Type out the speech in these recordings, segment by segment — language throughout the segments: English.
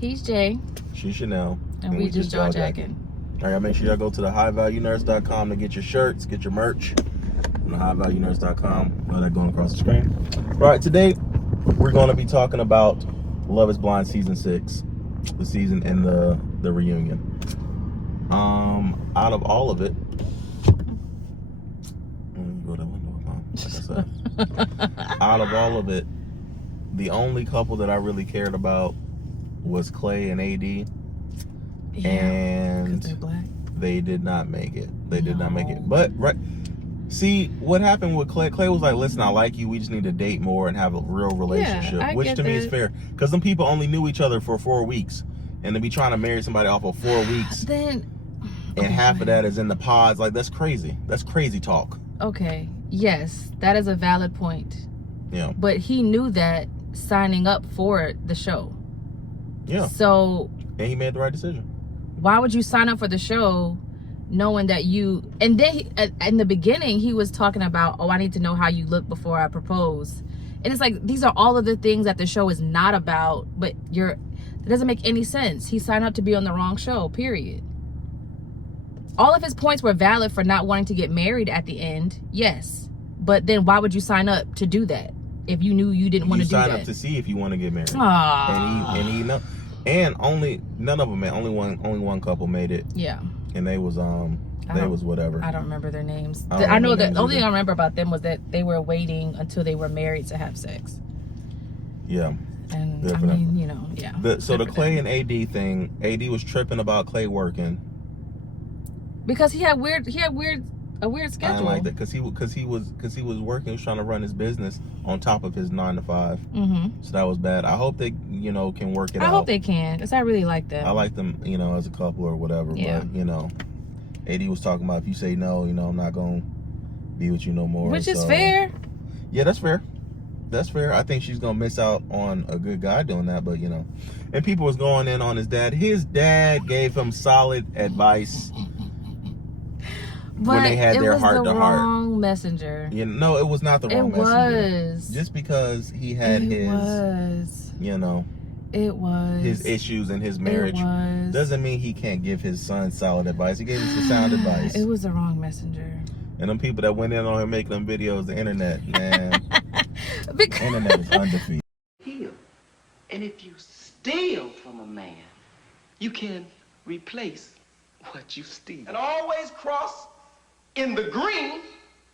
He's Jay. She's Chanel. And we just JAWJACKIN. All right, make sure y'all go to the highvaluenurse.com to get your shirts, get your merch. On the highvaluenurse.com. Got that going across the screen. All right, today we're going to be talking about Love is Blind Season 6. The season and the reunion. Out of all of it, go to the window, like I said. Out of all of it, the only couple that I really cared about was Clay and AD. Yeah, and they're black. They did not make it. They did not make it. But see what happened with Clay. Clay was like, "Listen, I like you. We just need to date more and have a real relationship," Yeah, which to me is fair. Because them people only knew each other for 4 weeks, and to be trying to marry somebody off of 4 weeks, and half of that is in the pods. Like, that's crazy. That's crazy talk. Okay. Yes, that is a valid point. Yeah. But he knew that signing up for the show. Yeah. So. And he made the right decision. Why would you sign up for the show knowing that you... And then in the beginning, he was talking about, oh, I need to know how you look before I propose. And it's like, these are all of the things that the show is not about, but it doesn't make any sense. He signed up to be on the wrong show, period. All of his points were valid for not wanting to get married at the end, yes. But then why would you sign up to do that if you knew you didn't want to do that? You sign up to see if you want to get married. Aww. And he know. And none of them made. Only one couple made it. Yeah. And they was whatever. I don't remember their names. I know that the only thing I remember about them was that they were waiting until they were married to have sex. Yeah. And I mean, you know, yeah. So the Clay and AD thing, AD was tripping about Clay working. Because he had a weird schedule. I didn't like that because he was working, he was trying to run his business on top of his 9 to 5. Mm-hmm. So that was bad. I hope they can work it out. I hope they can, because I really like them. I like them, as a couple or whatever. Yeah. But AD was talking about, if you say no, I'm not gonna be with you no more. Which is fair. Yeah, that's fair. That's fair. I think she's gonna miss out on a good guy doing that, but and people was going in on his dad. His dad gave him solid advice. But when they had their heart to heart. It was the wrong messenger. No, it was not the wrong messenger. It was. Just because he had his issues in his marriage doesn't mean he can't give his son solid advice. He gave him some sound advice. It was the wrong messenger. And them people that went in on him making them videos, the internet, man. The internet is undefeated. Heal. And if you steal from a man, you can replace what you steal. And always cross in the green,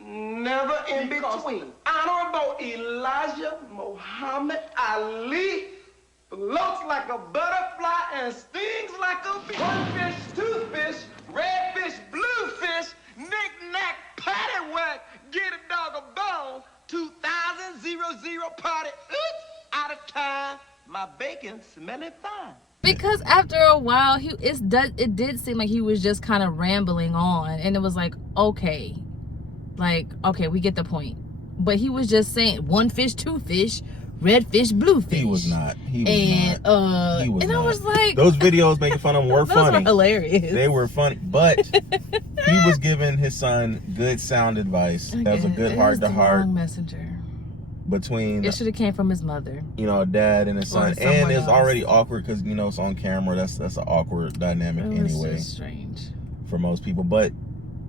never in between. Honorable Elijah Muhammad Ali floats like a butterfly and stings like a bee. One fish, two fish, red fish, blue fish, knick-knack, paddywhack, get a dog a bone, 2000 party, oops, out of time, my bacon smelling fine. Because after a while, it did seem like he was just kind of rambling on, and it was like, okay, we get the point. But he was just saying one fish, two fish, red fish, blue fish. He was not. And I was like, those videos making fun of him were funny. Those were hilarious. They were funny, but he was giving his son good sound advice. That was a good heart to heart. Messenger. Between it should have came from his mother, dad and his son, and it's already awkward because it's on camera. That's an awkward dynamic anyway. Just strange for most people, but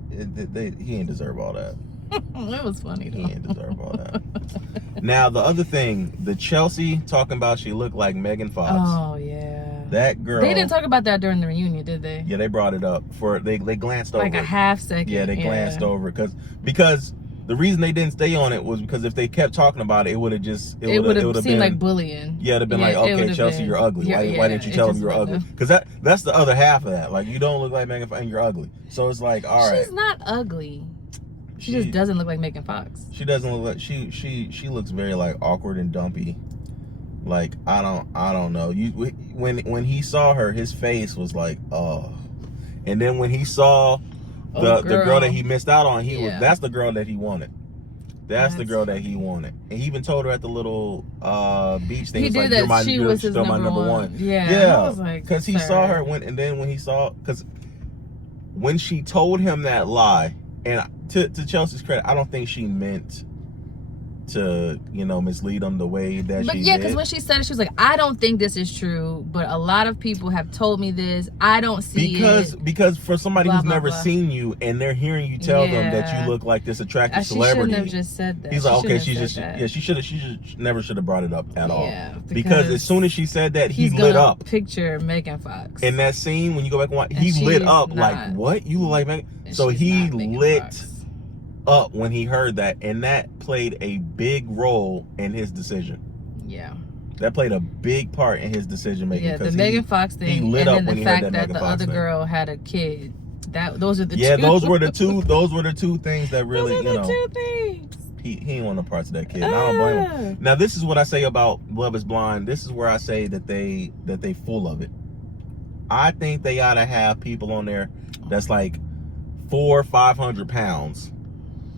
he ain't deserve all that. It was funny though. He ain't deserve all that. Now the other thing, the Chelsea talking about she looked like Megan Fox. Oh yeah, that girl. They didn't talk about that during the reunion, did they? Yeah, they brought it up they glanced over like a half second. Yeah, they glanced over because. The reason they didn't stay on it was because if they kept talking about it, it would have seemed been like bullying. Yeah, it'd have been like, okay, Chelsea, you're ugly. Why didn't you tell them you're ugly? Because that's the other half of that. Like, you don't look like Megan Fox and you're ugly. So it's like, all right. She's not ugly. She just doesn't look like Megan Fox. She doesn't look like she looks very like awkward and dumpy. Like, I don't know. When he saw her, his face was like, oh. And then when he saw the girl that he missed out on, that's the girl that he wanted. That's the girl that he wanted. And he even told her at the little beach thing, he did that she was his number one. Yeah. Like, because he saw her because when she told him that lie, and to Chelsea's credit, I don't think she meant you know, mislead them the way that but she yeah, did. because when she said it, she was like, I don't think this is true, but a lot of people have told me this. I don't see it. Because for somebody Blah, who's blah, never blah. seen you and they're hearing you tell them that Yeah. you look like this attractive She celebrity. shouldn't have just said that. He's like, okay, she shouldn't just, have said yeah, she never should have brought it up at all. Yeah, because as soon as she said that, he he's lit gonna up. Picture Megan Fox. In that scene, when you go back and watch, And he lit she's up not. like, what? You look like Megan? And So she's he not Megan lit Fox. up when he heard that, and that played a big role in his decision. Yeah. That played a big part in his decision making. Yeah, the Megan Fox thing, he lit and up then when the he heard fact that that Megan the Fox other thing. girl had a kid. Those are the two. Yeah, those were the two. Those were the two things that really, Those are you the know, two things. he ain't want no parts of that kid. And I don't blame him. Now, this is what I say about Love Is Blind. This is where I say that they full of it. I think they ought to have people on there that's like 400 or 500 pounds,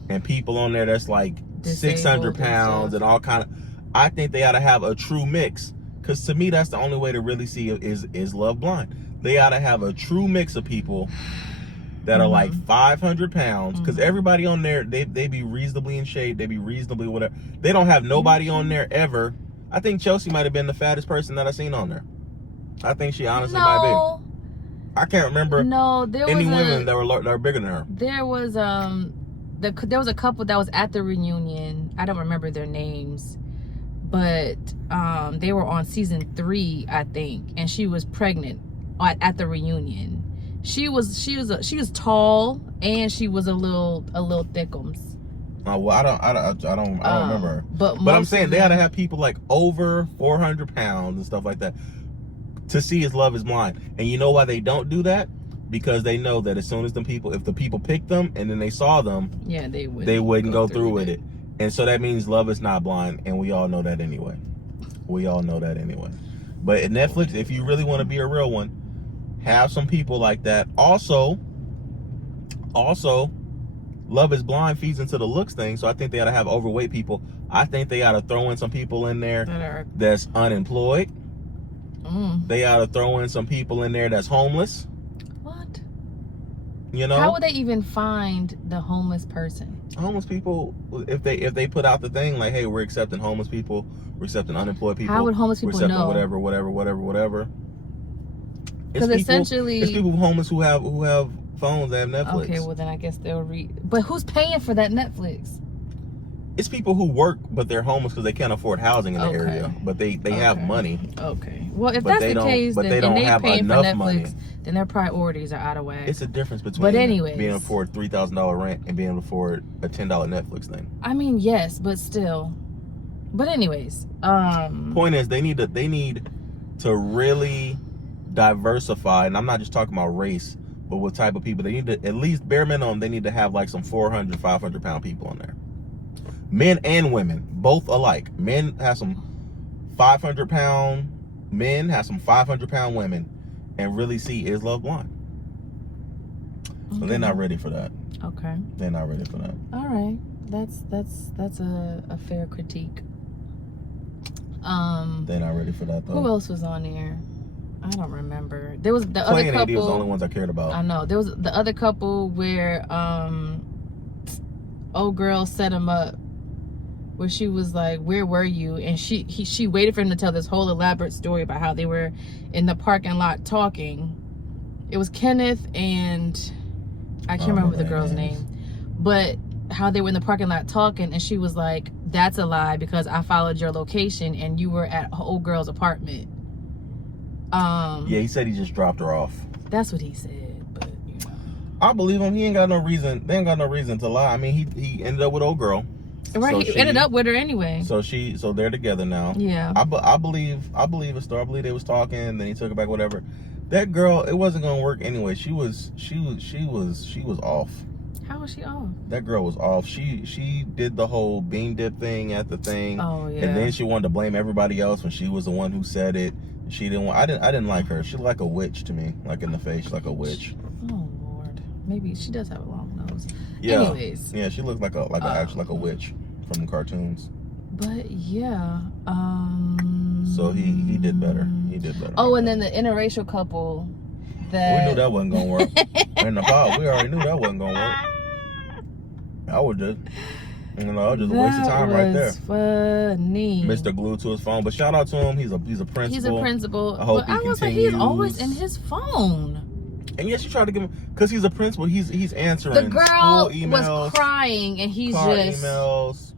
and people on there that's like 600 pounds and all kind of. I think they ought to have a true mix, because to me that's the only way to really see is Love Blind. They ought to have a true mix of people that are like 500 pounds, because everybody on there, they be reasonably in shape, they be reasonably whatever. They don't have nobody on there ever. I think Chelsea might have been the fattest person that I seen on there. I think she honestly might be. I can't remember there any was women that were bigger than her. There was there was a couple that was at the reunion. I don't remember their names, but they were on season 3, I think, and she was pregnant at the reunion. She was tall, and she was a little thickums. Well, I don't remember her. But I'm saying they ought to have people like over 400 pounds and stuff like that to see his Love Is Blind. And you know why they don't do that? Because they know that as soon as if the people picked them and then they saw them, yeah, they wouldn't go through with it. And so that means love is not blind, and we all know that anyway. But at Netflix, if you really want to be a real one, have some people like that. Also, Love Is Blind feeds into the looks thing, so I think they ought to have overweight people. I think they ought to throw in some people in there that's unemployed. They ought to throw in some people in there that's homeless. What? You know? How would they even find the homeless person? Homeless people, if they put out the thing like, hey, we're accepting homeless people, we're accepting unemployed people. How would homeless people know? Whatever. Because essentially, it's people homeless who have phones that have Netflix. Okay, well then I guess they'll read. But who's paying for that Netflix? It's people who work, but they're homeless because they can't afford housing in the area. But they have money. Okay. Well, if that's the case, then they don't have paying enough for Netflix, money. Then their priorities are out of whack. It's a difference between being able to afford $3,000 rent and being able to afford a $10 Netflix thing. I mean, yes, but still. But anyways, point is they need to really diversify, and I'm not just talking about race, but what type of people. They need to, at least bare minimum, they need to have like some 400, 500 pound people on there. Men and women, both alike. Men have some 500 pound men, have some 500 pound women, and really see is Love Blind. So they're not ready for that. Okay. They're not ready for that. All right. That's a fair critique. They're not ready for that though. Who else was on there? I don't remember. There was the Clay other couple. and AD was the only ones I cared about. I know. There was the other couple where old girl set him up, where she was like, where were you? And she waited for him to tell this whole elaborate story about how they were in the parking lot talking. It was Kenneth and I can't remember the girl's name, but how they were in the parking lot talking, and she was like, that's a lie because I followed your location and you were at old girl's apartment. Yeah, he said he just dropped her off. That's what he said, but you know. I believe him. He ain't got no reason. They ain't got no reason to lie. I mean, he ended up with old girl. Right, he ended up with her anyway. So they're together now. Yeah. I believe a story. I believe they was talking, then he took it back, whatever. That girl, it wasn't gonna work anyway. She was off. How was she off? That girl was off. She did the whole bean dip thing at the thing. Oh yeah. And then she wanted to blame everybody else when she was the one who said it. She didn't want. I didn't like her. She looked like a witch to me, like in the face, like a witch. Oh Lord, maybe she does have a long nose. Yeah. Anyways. Yeah, she looked like actually like a witch from the cartoons. But yeah. So he did better. He did better. Oh, and then the interracial couple. That we knew that wasn't gonna work. In the pod, we already knew that wasn't gonna work. I would just. You know, just a waste of time right there. Funny. Mr. Glued to his phone, but shout out to him. He's a principal. He's a principal. I hope he was like, continues. he's always in his phone. And yes, you try to give him, because he's a principal. He's answering The girl school emails, was crying, and he's car just emails.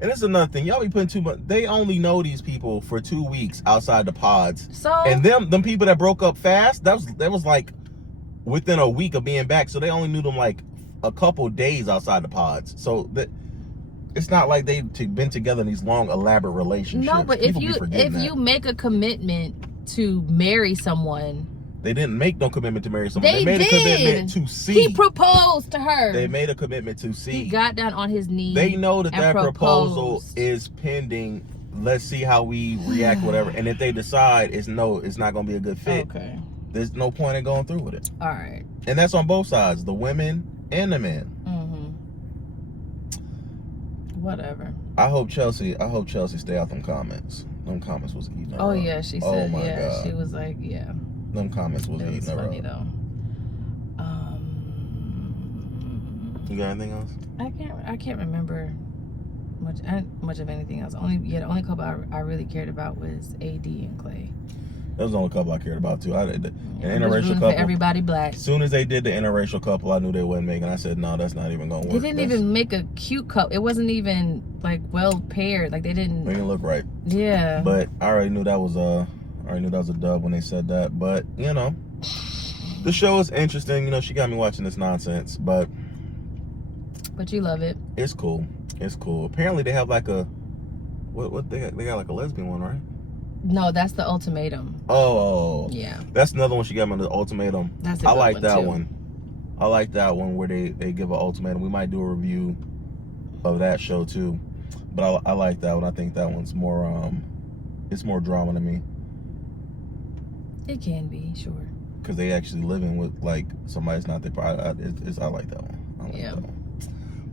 And it's another thing. Y'all be putting too much. They only know these people for 2 weeks outside the pods. So and them people that broke up fast, that was like within a week of being back. So they only knew them like a couple days outside the pods. So that it's not like they've been together in these long, elaborate relationships. no, but People if you make a commitment to marry someone, they didn't make no commitment to marry someone. They made did. a commitment to see. He proposed to her. They made a commitment to see. He got down on his knees. They know that and that proposal proposed. is pending. Let's see how we react, whatever. And if they decide it's not going to be a good fit, Okay. there's no point in going through with it. All right. And that's on both sides, the women and the men. Whatever. I hope Chelsea stay out them comments. Them comments was eating her Oh up. yeah, she Oh said. my Yeah, God. she was like, yeah. Them comments was It eating was her funny up. though. You got anything else? I can't remember much of anything else. The only couple I really cared about was AD and Clay. That was the only couple I cared about too. An I'm just interracial rooting couple. for everybody black. As soon as they did the interracial couple, I knew they wasn't making. I said, no, that's not even gonna work. They didn't even make a cute couple. It wasn't even like well paired. Like they didn't. They didn't look right. Yeah. But I already knew that was a dub when they said that. But you know, the show is interesting. You know, she got me watching this nonsense, but you love it. it's cool. It's cool. Apparently they have like a what they got like a lesbian one, right? No, that's the ultimatum. Oh. Yeah. That's another one she got me on the ultimatum. That's a I good like one, that too. one. I like that one where they give an ultimatum. We might do a review of that show too. But I like that one. I think that one's more it's more drama to me. It can be, sure. Because they actually living with like somebody's not their I like that one. I like Yeah. that one.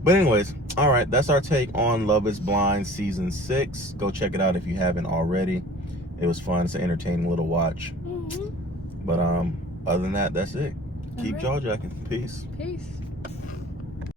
But anyways, all right, that's our take on Love is Blind season 6. Go check it out if you haven't already. It was fun. It's an entertaining little watch. Mm-hmm. But other than that, that's it. Keep right. jaw jacking. Peace. Peace.